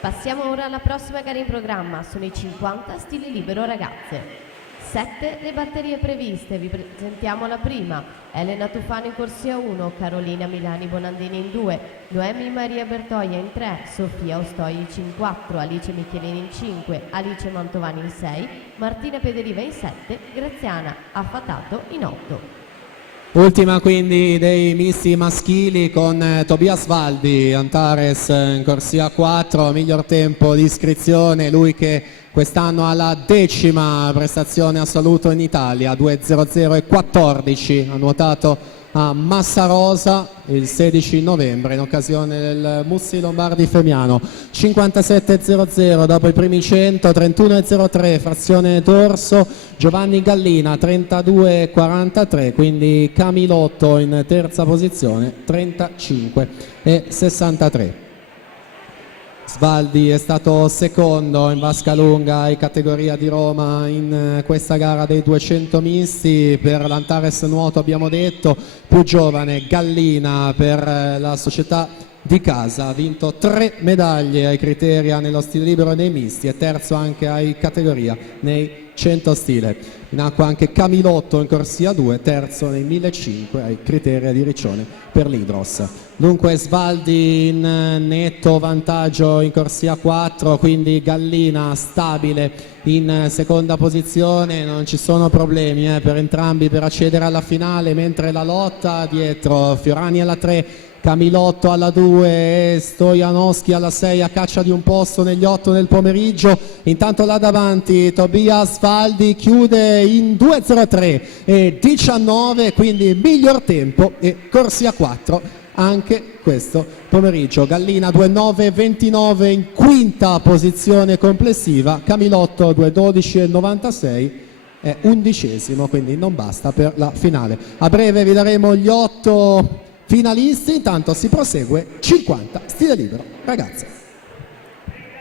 Passiamo ora alla prossima gara in programma, sono i 50 stili libero ragazze. 7 le batterie previste, vi presentiamo la prima: Elena Tufano in corsia 1, Carolina Milani Bonandini in 2, Noemi Maria Bertoia in 3, Sofia Ostoici in 4, Alice Michelini in 5, Alice Mantovani in 6, Martina Pederiva in 7, Graziana Affatato in 8. Ultima quindi dei misti maschili con Tobias Valdi, Antares in corsia 4, miglior tempo di iscrizione, lui che quest'anno ha la 10ª prestazione assoluta in Italia, 2.00.14, ha nuotato a Massarosa il 16 novembre in occasione del Mussi Lombardi Femiano. 57.00 dopo i primi 100, 31.03 frazione dorso, Giovanni Gallina 32.43, quindi Camilotto in terza posizione 35.63. Svaldi è stato secondo in vasca lunga in categoria di Roma in questa gara dei 200 misti. Per l'Antares nuoto abbiamo detto, più giovane Gallina per la società di casa, ha vinto 3 medaglie ai Criteria nello stile libero nei misti e terzo anche ai categoria nei 100 stile. In acqua anche Camilotto in corsia 2, terzo nei 1500 ai Criteria di Riccione per l'Hydros. Dunque Svaldi in netto vantaggio in corsia 4, quindi Gallina stabile in seconda posizione, non ci sono problemi per entrambi per accedere alla finale, mentre la lotta dietro Fiorani alla 3, Camilotto alla 2 e Stojanowski alla 6 a caccia di un posto negli 8 nel pomeriggio. Intanto là davanti Tobias Valdi chiude in 2.03 e 19, quindi miglior tempo e corsia 4 anche questo pomeriggio. Gallina 2.9.29 in quinta posizione complessiva, Camilotto 2.12.96 è 11°, quindi non basta per la finale. A breve vi daremo gli 8 finalisti, intanto si prosegue 50 stile libero ragazze.